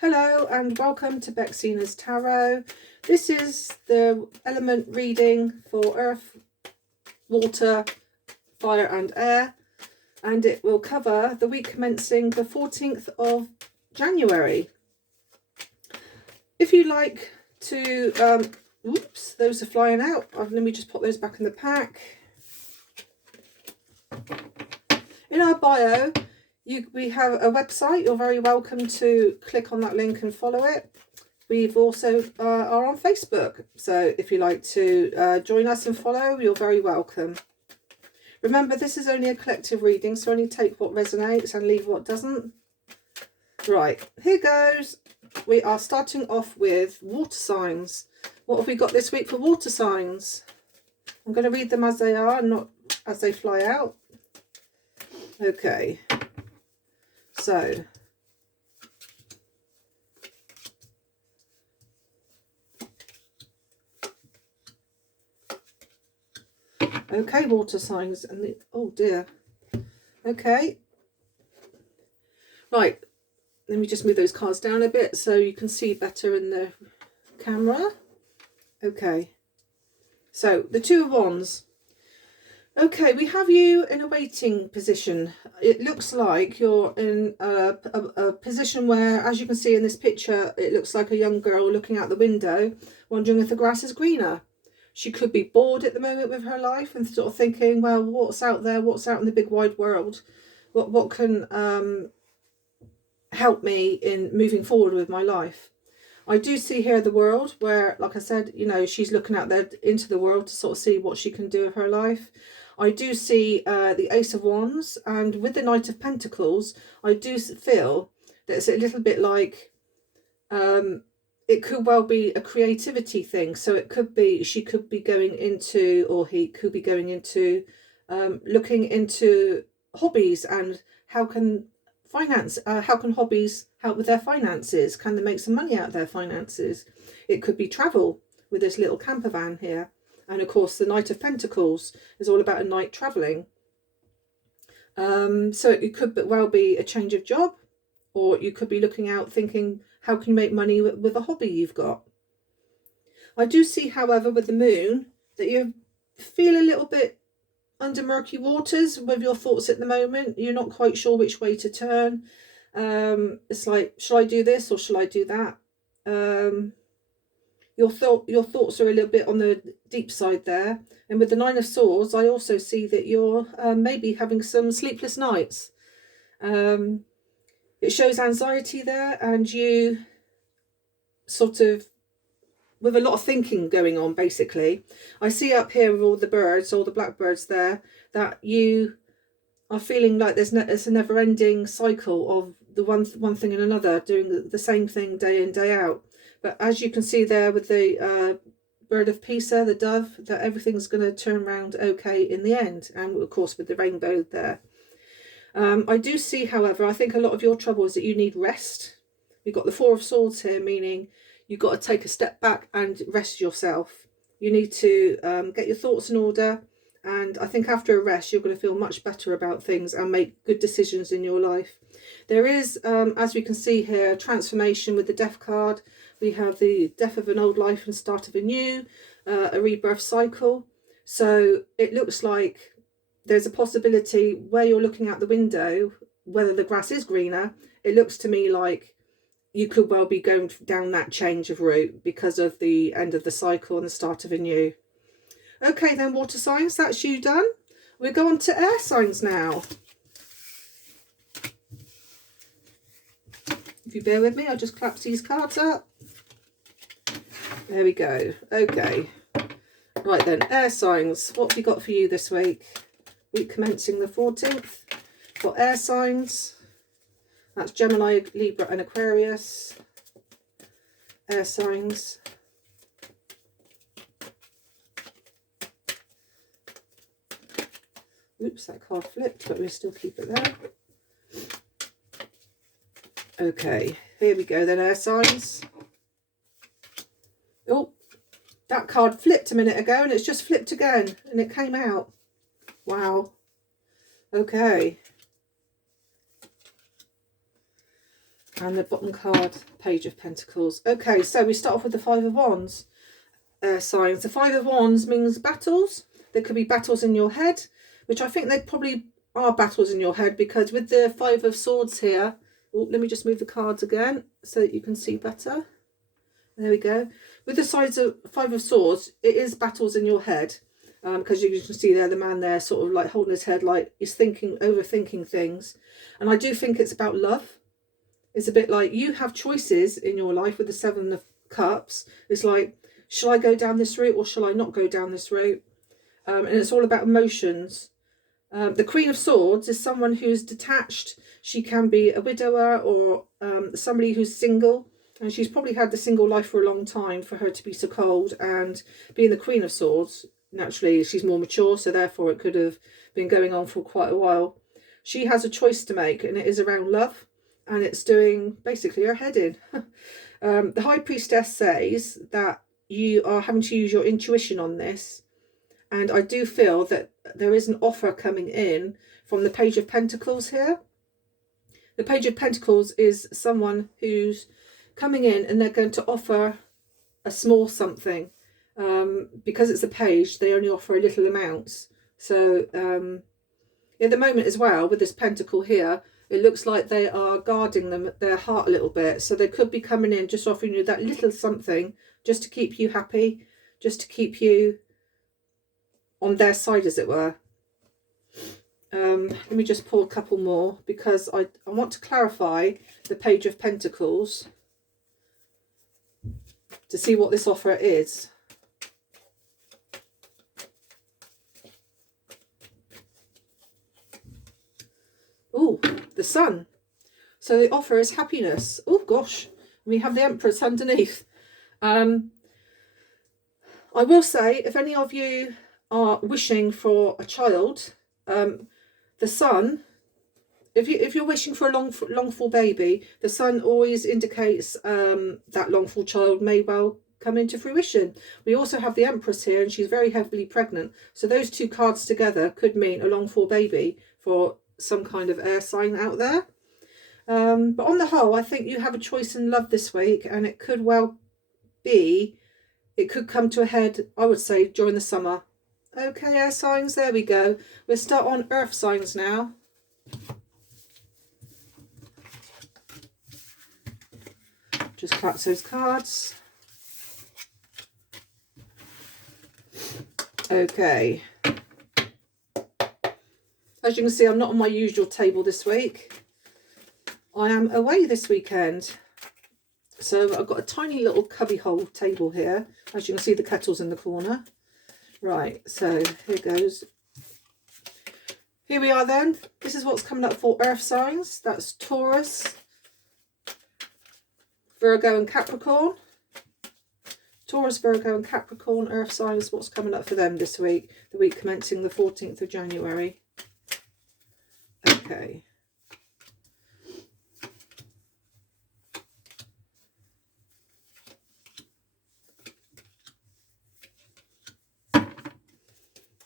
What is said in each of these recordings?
Hello and welcome to Bexina's Tarot. This is the element reading for Earth, Water, Fire and Air, and it will cover the week commencing the 14th of January. If you like to, oops, those are flying out. Let me just pop those back in the pack. In our bio, we have a website. You're very welcome to click on that link and follow it. We've also are on Facebook, so if you like to join us and follow, you're very welcome. Remember, this is only a collective reading, so only take what resonates and leave what doesn't. Right, here goes. We are starting off with water signs. What have we got this week for water signs? I'm going to read them as they are, not as they fly out. Okay, so okay, water signs, and oh dear. Okay, right, let me just move those cards down a bit so you can see better in the camera. Okay, so the Two of Wands. Okay, we have you in a waiting position. It looks like you're in a position where, as you can see in this picture, it looks like a young girl looking out the window, wondering if the grass is greener. She could be bored at the moment with her life and sort of thinking, well, what's out there? What's out in the big wide world? What can help me in moving forward with my life? I do see here the world where, like I said, you know, she's looking out there into the world to sort of see what she can do with her life. I do see the Ace of Wands, and with the Knight of Pentacles, I do feel that it's a little bit like it could well be a creativity thing. So it could be, she could be going into, or he could be going into looking into hobbies and how can hobbies help with their finances? Can they make some money out of their finances? It could be travel with this little camper van here. And of course, the Knight of Pentacles is all about a night traveling. So it could well be a change of job, or you could be looking out thinking, how can you make money with a hobby you've got? I do see, however, with the moon, that you feel a little bit under murky waters with your thoughts at the moment. You're not quite sure which way to turn. It's like, shall I do this or shall I do that? Your thoughts are a little bit on the deep side there. And with the Nine of Swords, I also see that you're maybe having some sleepless nights. It shows anxiety there, and you sort of with a lot of thinking going on, basically. I see up here with all the birds, all the blackbirds there, that you are feeling like it's a never-ending cycle of the one thing and another, doing the same thing day in, day out. But as you can see there with the bird of Pisa, the dove, that everything's going to turn around okay in the end. And of course with the rainbow there. I do see, however, I think a lot of your trouble is that you need rest. You've got the Four of Swords here, meaning you've got to take a step back and rest yourself. You need to get your thoughts in order. And I think after a rest, you're going to feel much better about things and make good decisions in your life. There is, as we can see here, a transformation with the Death card. We have the death of an old life and start of a new, a rebirth cycle. So it looks like there's a possibility where you're looking out the window, whether the grass is greener, it looks to me like you could well be going down that change of route because of the end of the cycle and the start of a new. Okay then, water signs, that's you done. We go on to air signs now. If you bear with me, I'll just collapse these cards up. There we go. Okay. Right then, air signs. What have we got for you this week? Week commencing the 14th. For air signs, that's Gemini, Libra and Aquarius. Air signs. Oops, that card flipped, but we'll still keep it there. Okay, here we go then, air signs. Oh, that card flipped a minute ago and it's just flipped again and it came out. Wow. Okay. And the bottom card, Page of Pentacles. Okay, so we start off with the Five of Wands signs. The Five of Wands means battles. There could be battles in your head, which I think they probably are battles in your head, because with the Five of Swords here, oh, let me just move the cards again so that you can see better. There we go. With the Five of Swords, it is battles in your head, because you can see there the man there sort of like holding his head, like he's thinking, overthinking things. And I do think it's about love. It's a bit like you have choices in your life with the Seven of Cups. It's like, shall I go down this route or shall I not go down this route? And it's all about emotions. The Queen of Swords is someone who's detached. She can be a widower or somebody who's single. And she's probably had the single life for a long time for her to be so cold. And being the Queen of Swords, naturally, she's more mature. So therefore, it could have been going on for quite a while. She has a choice to make, and it is around love. And it's doing basically her head in. The High Priestess says that you are having to use your intuition on this. And I do feel that there is an offer coming in from the Page of Pentacles here. The Page of Pentacles is someone who's coming in and they're going to offer a small something. Because it's a page, they only offer a little amounts. So at the moment as well, with this pentacle here, it looks like they are guarding their heart a little bit. So they could be coming in just offering you that little something just to keep you happy, just to keep you on their side, as it were. Let me just pull a couple more, because I want to clarify the Page of Pentacles to see what this offer is. Oh, the Sun. So the offer is happiness. Oh gosh, we have the Empress underneath. I will say, if any of you are wishing for a child, the Sun, if you're wishing for a longful baby, the Sun always indicates that longful child may well come into fruition. We also have the Empress here, and she's very heavily pregnant. So those two cards together could mean a longful baby for some kind of air sign out there. But on the whole, I think you have a choice in love this week, and it could well be, it could come to a head, I would say, during the summer. Okay, air signs, there we go. We'll start on earth signs now. Just collapse those cards. Okay. As you can see, I'm not on my usual table this week. I am away this weekend. So I've got a tiny little cubbyhole table here. As you can see, the kettle's in the corner. Right, so here goes. Here we are then. This is what's coming up for earth signs. That's Taurus, Virgo and Capricorn. Taurus, Virgo and Capricorn, earth signs, what's coming up for them this week. The week commencing the 14th of January. Okay.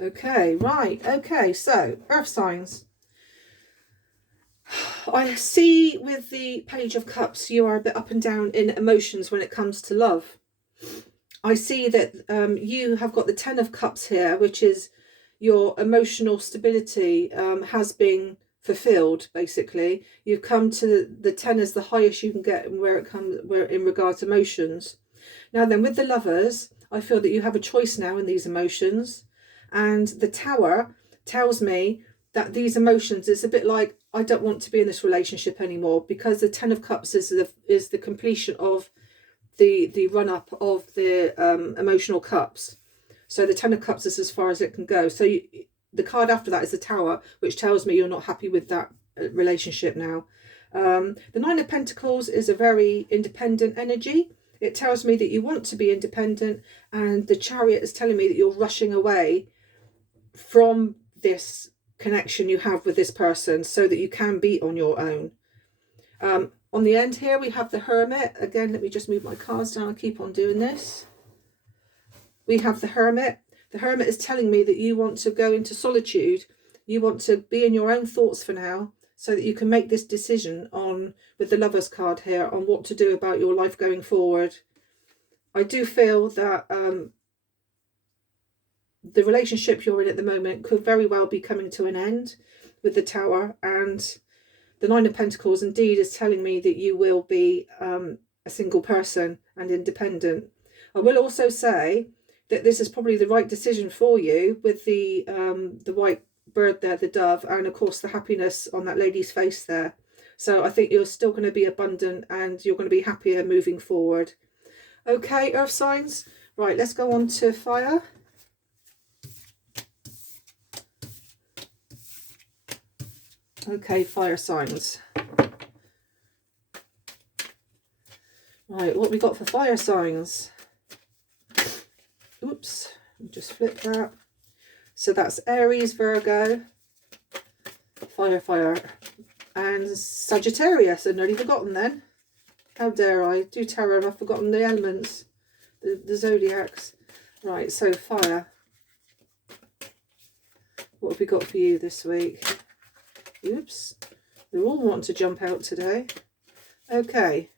Okay, right. Okay, so earth signs. I see with the Page of Cups, you are a bit up and down in emotions when it comes to love. I see that you have got the Ten of Cups here, which is your emotional stability has been fulfilled, basically. You've come to the 10 as the highest you can get where in regards to emotions. Now then, with the Lovers, I feel that you have a choice now in these emotions. And the Tower tells me that these emotions, it's a bit like, I don't want to be in this relationship anymore, because the Ten of Cups is the completion of the run-up of the emotional cups. So the Ten of Cups is as far as it can go. So the card after that is the Tower, which tells me you're not happy with that relationship now. The Nine of Pentacles is a very independent energy. It tells me that you want to be independent, and the Chariot is telling me that you're rushing away from this connection you have with this person so that you can be on your own. On the end here, we have the Hermit. Again, let me just move my cards down. I'll keep on doing this. We have the Hermit. The Hermit is telling me that you want to go into solitude. You want to be in your own thoughts for now, so that you can make this decision on, with the Lovers card here, on what to do about your life going forward. I do feel that the relationship you're in at the moment could very well be coming to an end with the Tower, and the Nine of Pentacles indeed is telling me that you will be a single person and independent. I will also say that this is probably the right decision for you with the white bird there, the dove, and of course the happiness on that lady's face there. So I think you're still going to be abundant and you're going to be happier moving forward. Okay, earth signs. Right, let's go on to fire. Okay, fire signs. Right, what we got for fire signs? Oops, just flip that. So that's Aries, Virgo, fire, and Sagittarius. I'd nearly forgotten then. How dare I? Do tarot and I've forgotten the elements, the zodiacs. Right, so fire. What have we got for you this week? Oops, they're all wanting to jump out today. Okay.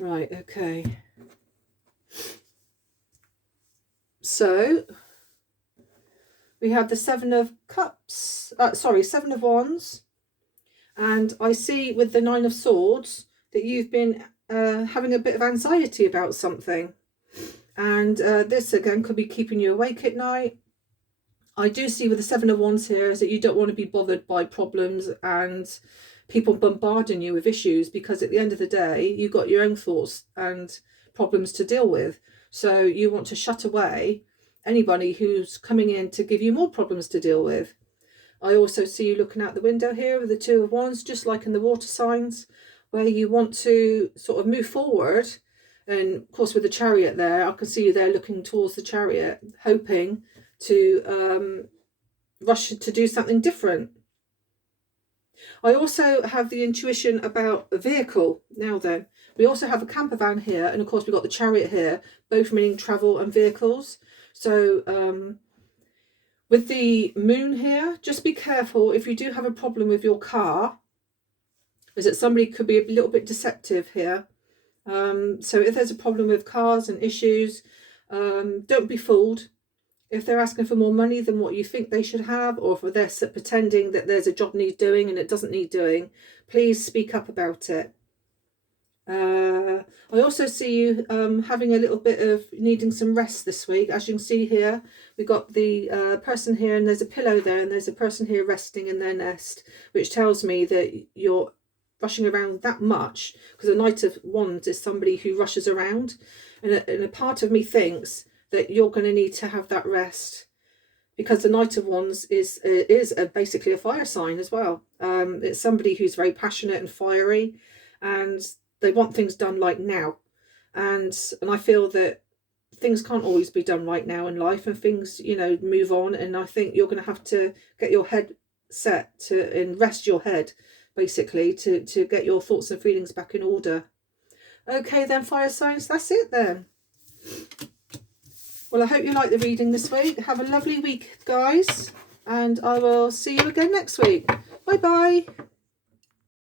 Right, okay. So we have the Seven of Cups, Seven of Wands, and I see with the Nine of Swords that you've been having a bit of anxiety about something, and this again could be keeping you awake at night. I do see with the Seven of Wands here is that you don't want to be bothered by problems and people bombarding you with issues, because at the end of the day you've got your own thoughts and problems to deal with. So you want to shut away anybody who's coming in to give you more problems to deal with. I also see you looking out the window here with the Two of Wands, just like in the water signs, where you want to sort of move forward. And of course with the Chariot there, I can see you there looking towards the Chariot, hoping to rush to do something different. I also have the intuition about a vehicle. Now then, we also have a camper van here, and of course we've got the Chariot here, both meaning travel and vehicles. So with the Moon here, just be careful if you do have a problem with your car, is that somebody could be a little bit deceptive here. So if there's a problem with cars and issues, don't be fooled. If they're asking for more money than what you think they should have, or if they're pretending that there's a job needs doing and it doesn't need doing, please speak up about it. I also see you having a little bit of needing some rest this week. As you can see here, we've got the person here, and there's a pillow there, and there's a person here resting in their nest, which tells me that you're rushing around that much, because the Knight of Wands is somebody who rushes around, and a part of me thinks that you're going to need to have that rest, because the Knight of Wands is basically a fire sign as well. It's somebody who's very passionate and fiery, and they want things done like now. And I feel that things can't always be done right now in life, and things, you know, move on. And I think you're going to have to get your head set and rest your head, basically, to get your thoughts and feelings back in order. Okay then, fire signs, that's it then. Well, I hope you like the reading this week. Have a lovely week, guys, and I will see you again next week. Bye bye.